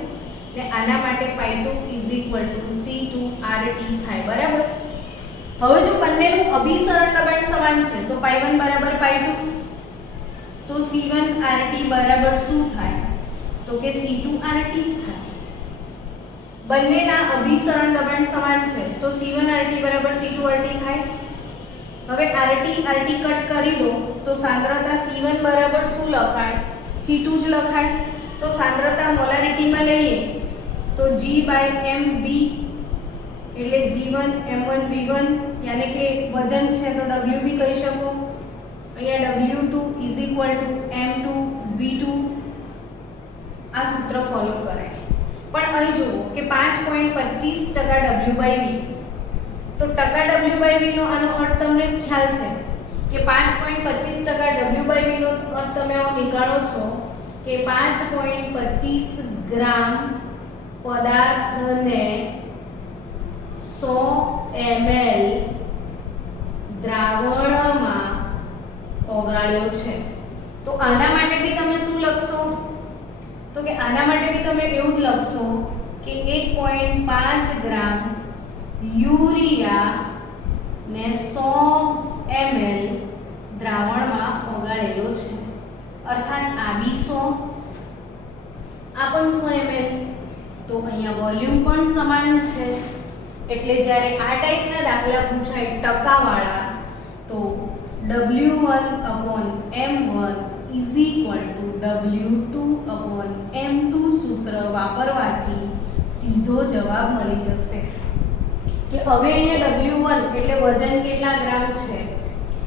ને આના માટે પાઈ2 C2RT થાય. બરાબર. હવે જો બંનેનું અભિસરણ દબાણ સમાન છે તો પાઈ1 બરાબર પાઈ2 તો C1RT બરાબર શું થાય? તો કે C2RT થાય. બંનેના અભિસરણ દબાણ સમાન છે તો C1RT બરાબર C2RT થાય. હવે RT કટ કરી દો તો સાંદ્રતા C1 બરાબર શું લખાય? C2 જ લખાય. તો સાંદ્રતા મોલારિટીમાં લઈએ તો G/mV એટલે G1 m1 v1 યાની કે વજન છે તો Wb કહી શકો. અહીંયા W2 m2 v2 આ સૂત્ર ફોલો કરાય. પણ અહીં જુઓ કે 5.25% W/V તો ટકા W/V નો આનો અર્થ તમને ખ્યાલ છે કે 5.25% W/V નો અર્થ તમે નીકાળો છો કે 5.25 ગ્રામ પદાર્થને 100 ml દ્રાવણમાં ઓગાળ્યો છે. તો આના માટે બી તમે શું લખશો? તો કે આના માટે બી તમે એવું જ લખશો કે 1.5 ગ્રામ યુરિયા ને 100 ml દ્રાવણમાં ઓગાળેલો છે. અર્થાત આ બી 100 આ પણ 100 ml. તો અહીંયા વોલ્યુમ પણ સમાન છે. એટલે જ્યારે આ ટાઈપના દાખલા પૂછાય ટકાવાળા તો W1/m1 W2/m2 સૂત્ર વાપરવાથી સીધો જવાબ મળી જશે. કે હવે અહીંયા W1 એટલે વજન કેટલા ગ્રામ છે?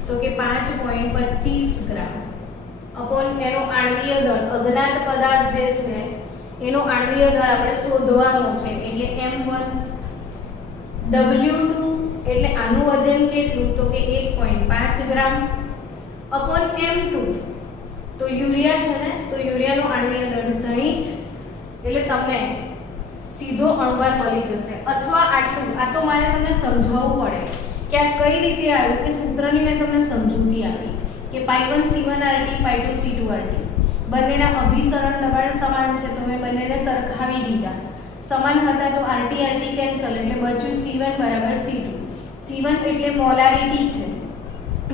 તો કે 5.25 ગ્રામ અપોન એનો આણ્વીય દળ, અજ્ઞાત પદાર્થ જે છે એનો આણ્વીય દળ આપણે શોધવાનો છે એટલે m1. W2 એટલે આનું વજન કેટલું? તો કે 1.5 ગ્રામ અપોન m2 તો યુરિયા છે ને તો યુરિયાનો આણ્વીય દળ 60 એટલે તમને સીધો અણુભાર મળી જશે. અથવા આટલું આ તો મારે તમને સમજાવવું પડે કે આ કઈ રીતે આવ્યું કે સૂત્રની મેં તમને સમજૂતી આપી કે પાઈ1 C1RT પાઈ2 C2RT બંનેના અભિસરણ દબાણ સમાન છે તો મેં બંનેને સરખાવી દીધા. સમાન હતા તો RT કેન્સલ એટલે બચ્યું C1 બરાબર C2. C1 એટલે મોલારિટી છે.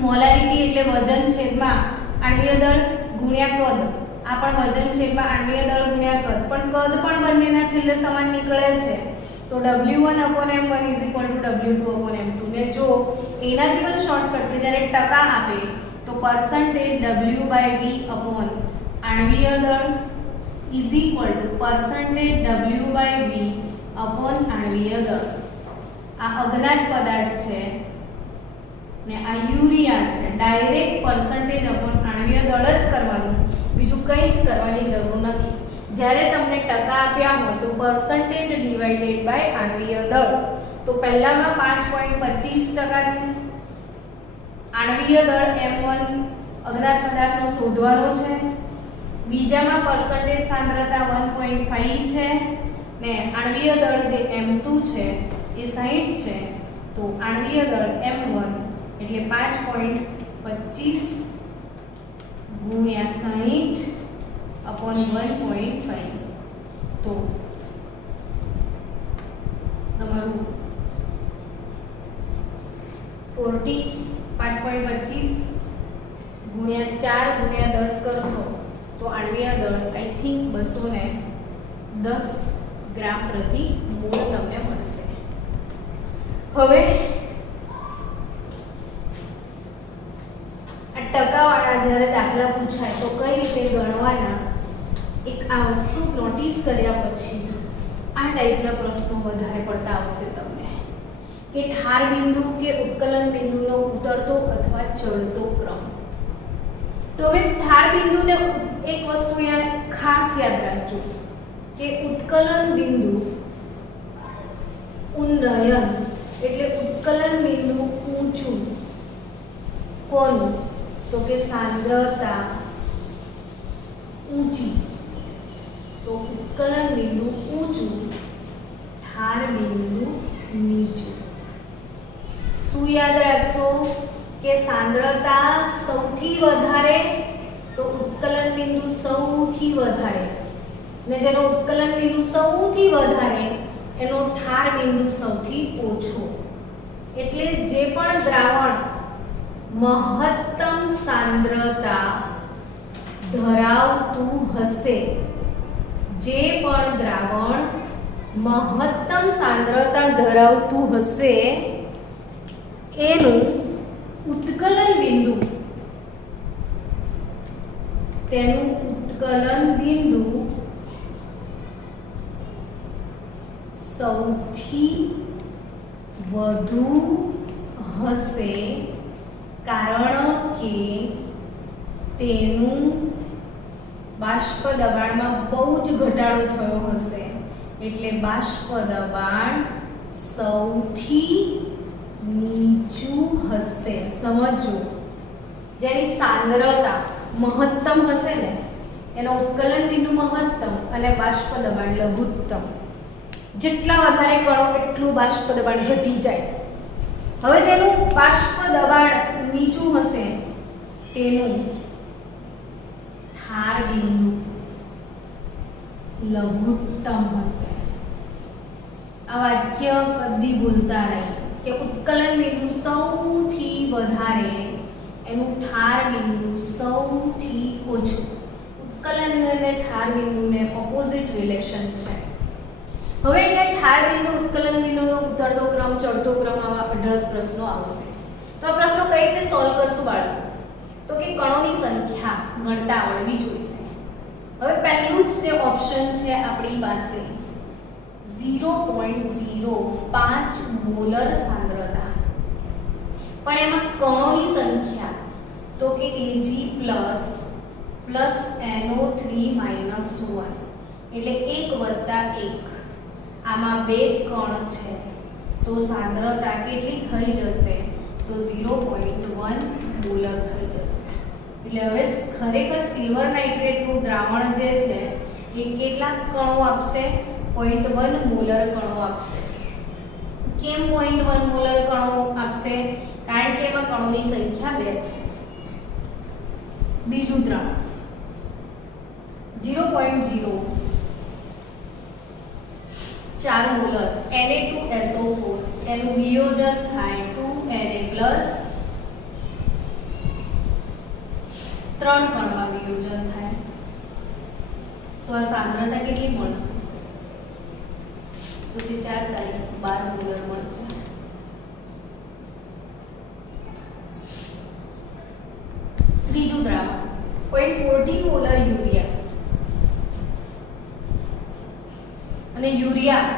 મોલારિટી એટલે વજન છેદમાં આણ્વીય દળ ગુણ્યા કદ. આ પણ વજન છેદમાં આણ્વીય દળ ગુણ્યા કદ. પણ કદ પણ બંનેના છેલ્લે સમાન નીકળે છે તો W1/m1 W2/m2 ને જો એનાથી પણ શોર્ટકટ કે જ્યારે ટકા આપે તો percentage W/V અપોન આણ્વીય દળ percentage W/V અપોન આણ્વીય દળ. આ અજ્ઞાત પદાર્થ છે ને આ યુરિયા છે. ડાયરેક્ટ percentage અપોન આણ્વીય દળ જ કરવાનું, બીજું કંઈ જ કરવાની જરૂર નથી. જ્યારે તમને ટકા આપ્યા હોય તો percentage divided by આણ્વીય દળ. તો પહેલામાં 5.25% છે. આણ્વીય દળ m1 અજ્ઞાત પદાર્થનો શોધવાનો છે. બીજામાં percentage સાંદ્રતા 1.5 છે ને આણ્વીય દળ જે m2 છે એ 60 છે. તો આણ્વીય દળ m1 એટલે 5.25 ગુણ્યા 60 અપોન 1.5 તો તમારું 40 5.25 ગુણ્યા 4 ગુણ્યા 10 કરશો તો આણ્વીય દળ આઈ થિંક 210 ગ્રામ પ્રતિ મોલ તમને મળશે. હવે આ ટકાવાળા જ્યારે દાખલા પૂછાય તો કઈ રીતે ગણવાના, એક આ વસ્તુ નોટિસ કર્યા પછી આ ટાઈપના પ્રશ્નો વધારે પડતા આવશે તમને કે ઠાર બિંદુ કે ઉત્કલન બિંદુનો ઉતરતો અથવા ચડતો ક્રમ. તો હવે ઠાર બિંદુને એક વસ્તુ અહીંયા ખાસ યાદ રાખજો કે ઉત્કલન બિંદુ ઉન્નયન એટલે ઉત્કલન બિંદુ ઊંચું કોનું, તો કે સાંદ્રતા ઊંચી, તો ઉત્કલન બિંદુ ઊંચું, ઠાર બિંદુ નીચું. શું યાદ રાખશો કે સાંદ્રતા સૌથી વધારે તો ઉત્કલન બિંદુ સૌથી વધારે, ને જેનો ઉત્કલન બિંદુ સૌથી વધારે એનો ઠાર બિંદુ સૌથી ઓછો. એટલે જે પણ દ્રાવણ મહત્તમ સાંદ્રતા ધરાવતું હશે, જે પણ દ્રાવણ મહત્તમ સાંદ્રતા ધરાવતું હશે એનું ઉત્કલન બિંદુ, તેનું ઉત્કલન બિંદુ સૌથી વધુ હશે, કારણ કે તેનું બાષ્પ દબાણમાં બહુ જ ઘટાડો થયો હશે, એટલે બાષ્પ દબાણ સૌથી નીચું હશે. સમજો, જેની સાંદ્રતા મહત્તમ હશે ને એનો ઉત્કલન બિંદુ મહત્તમ અને બાષ્પ દબાણ લઘુત્તમ. જેટલા વધારે કણો એટલું બાષ્પ દબાણ ઘટી જાય. હવે જેનું બાષ્પ દબાણ નીચું હશે તેનું ઠાર બિંદુ લઘુત્તમ હશે. આ વાક્ય કદી ભૂલતા નહીં કે ઉત્કલન બિંદુ સૌથી વધારે એનું ઠાર બિંદુ સૌથી ઓછું. ઉત્કલન અને ઠાર બિંદુને ઓપોઝિટ રિલેશન છે. હવે અહીંયા ઠાર બિંદુ ઉત્કલન બિંદુનો ઉતરતો ક્રમ ચડતો ક્રમ આવા 18 પ્રશ્નો આવશે. તો આ પ્રશ્નો કઈ રીતે સોલ્વ કરશું બાળકો? તો કે કણોની સંખ્યા ગણતા આવડવી જોઈશે. હવે પહેલું જ જે ઓપ્શન છે આપણી પાસે 0.05 મોલર સાંદ્રતા, પણ એમાં કણોની સંખ્યા તો કે Ag પ્લસ NO3 -1 એટલે 1 વત્તા 1. આમાં 2 કણ છે તો સાંદ્રતા કેટલી થઈ જશે? તો 0.1 મોલર થઈ જશે. એટલે હવે ખરેખર સિલ્વર નાઇટ્રેટનું દ્રાવણ જે છે એ કેટલા કણો આપશે? 0.1 મોલર કણો આપશે. કેમ 0.1 મોલર કણો આપશે? કારણ કે એમાં કણોની સંખ્યા 2 છે. બીજું દ્રાવણ 0.0 4 મોલર Na2SO4 એનું વિયોજન થાય 2Na+ 3 કણમાં વિયોજન થાય તો આ સાંદ્રતા કેટલી મળશે? તો કે 4 તારીખ 12 મોલર મળશે. ત્રીજું દ્રાવણ 0.14 મોલર યુરિયા, અને યુરિયા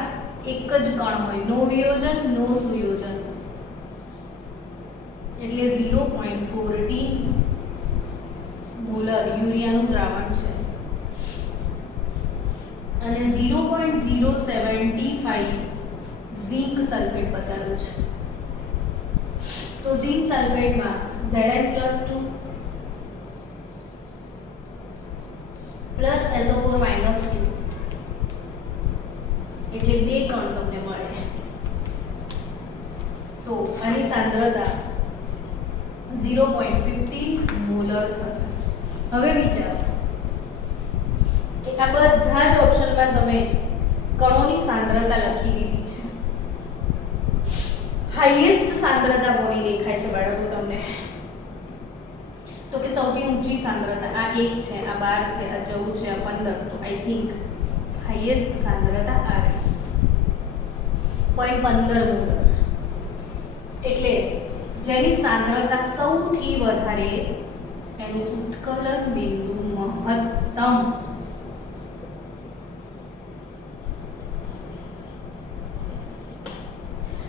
એક જ કણ હોય, નો વિયોજન નો સુયોજન, એટલે 0.14 મોલર યુરિયાનું દ્રાવણ છે. અને 0.075 ઝિંક સલ્ફેટ બતાવ્યું છે. તો ઝિંક સલ્ફેટમાં Zn+2 પ્લસ SO4 -2 એટલે 2 કણ તમને મળે. તો આની સાંદ્રતા 0.15 મોલર થશે. હવે વિચારો કે આ બધા જ ઓપ્શનમાં તમે કણોની સાંદ્રતા લખી દીધી છે. હાઈએસ્ટ સાંદ્રતા કોની દેખાય છે બાળકો તમને? તો કે સૌથી सांद्रता आ 1 છે, આ 12 છે, આ 14 છે, આ 15, તો આઈ થિંક હાઈએસ્ટ सांद्रता આ રહી 0.15 મોલર. એટલે જેની सांद्रता સૌથી વધારે એનું ઉત્કલન બિંદુ મહત્તમ.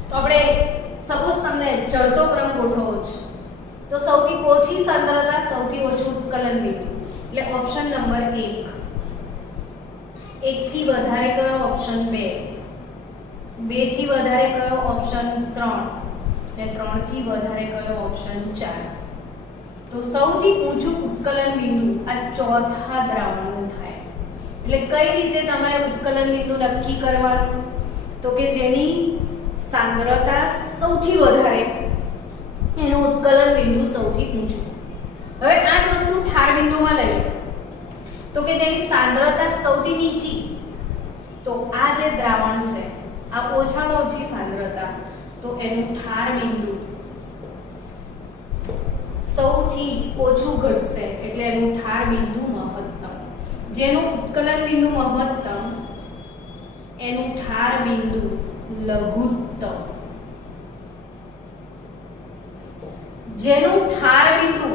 તો આપણે સપોઝ તમને ચડતો ક્રમ ગોઠવવો છે તો સૌથી ઓછી सांद्रता સૌથી ઓછું ઉત્કલન બિંદુ એટલે ઓપ્શન નંબર 1. 1 થી વધારે કયો? ઓપ્શન 2. 2 થી વધારે કયો? ઓપ્શન 3. ને 3 થી વધારે કયો? ઓપ્શન 4. તો સૌથી ઊંચું ઉત્કલન બિંદુ આ ચોથા દ્રાવણનું થાય. એટલે કઈ રીતે તમારે ઉત્કલન બિંદુ નક્કી કરવાનું? તો કે જેની सांद्रता સૌથી વધારે એનું ઉત્કલન બિંદુ સૌથી ઊંચું. હવે આ જ વસ્તુ ઠાર બિંદુમાં લઈ લો તો કે જેની सांद्रता સૌથી નીચી, તો આ જે દ્રાવણ છે આ ઓછામાં ઓછી सांद्रता, તો એનું ઠાર બિંદુ સૌથી ઓછું ઘટશે એટલે એનું ઠાર બિંદુ મહત્તમ. જેનું ઉત્કલન બિંદુ મહત્તમ એનું ઠાર બિંદુ લઘુત્તમ. જેનું ઠાર બિંદુ,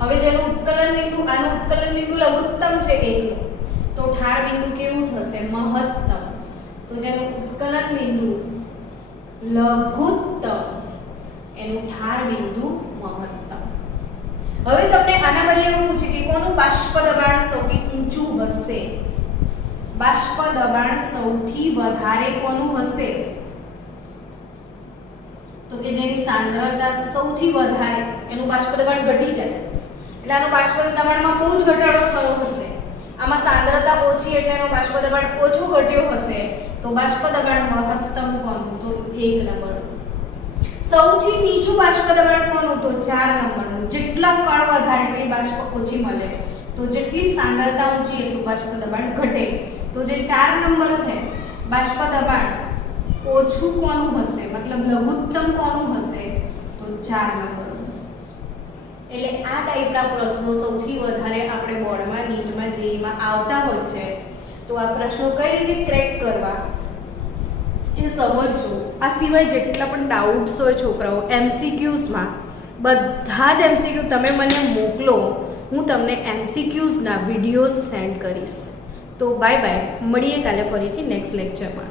હવે જેનું ઉત્કલન બિંદુ, આનું ઉત્કલન બિંદુ લઘુત્તમ છે એકલું, તો ઠાર બિંદુ કેવું થશે? મહત્તમ. તો જેનું ઉત્કલન બિંદુ લઘુત્તમ એનું ઠાર બિંદુ મહત્તમ. હવે તમને આના બદલે એવું પૂછ્યું કે કોનું બાષ્પ દબાણ સૌથી ઊંચું હશે? બાષ્પ દબાણ સૌથી વધારે કોનું હશે? તો કે જેની सांद्रता સૌથી વધારે એનું બાષ્પ દબાણ ઘટી જાય એટલે આનું બાષ્પ દબાણમાં બહુ જ ઘટાડો થયો હશે. આમાં सांद्रता ઓછી એટલે એનું બાષ્પ દબાણ ઓછું ઘટ્યો હશે. તો બાષ્પ દબાણ મહત્તમ કોનું? તો 1 નંબર. સૌથી નીચું બાષ્પ દબાણ કોનું? તો 4 નંબરનું. જેટલા કણ વધારે એટલી બાષ્પ ઓછી મળે, તો જેટલી सांद्रता ઊંચી એટલું બાષ્પ દબાણ ઘટે. તો જે 4 નંબર છે બાષ્પ દબાણ ઓછું કોનું હશે? મતલબ લઘુત્તમ કોનું હશે? તો 4 નંબરનું. એટલે આ ટાઈપના પ્રશ્નો સૌથી વધારે આપણે બોર્ડમાં, નીટમાં, જેઈમાં આવતા હોય છે. તો આ પ્રશ્નો કઈ રીતે ક્રેક કરવા એ સમજજો. આ સિવાય જેટલા પણ ડાઉટ્સ હોય છોકરાઓ MCQsમાં, બધા જ MCQ તમે મને મોકલો, હું તમને MCQsના વિડીયોઝ સેન્ડ કરીશ. તો બાય બાય, મળીએ કાલે ફરીથી નેક્સ્ટ લેક્ચરમાં.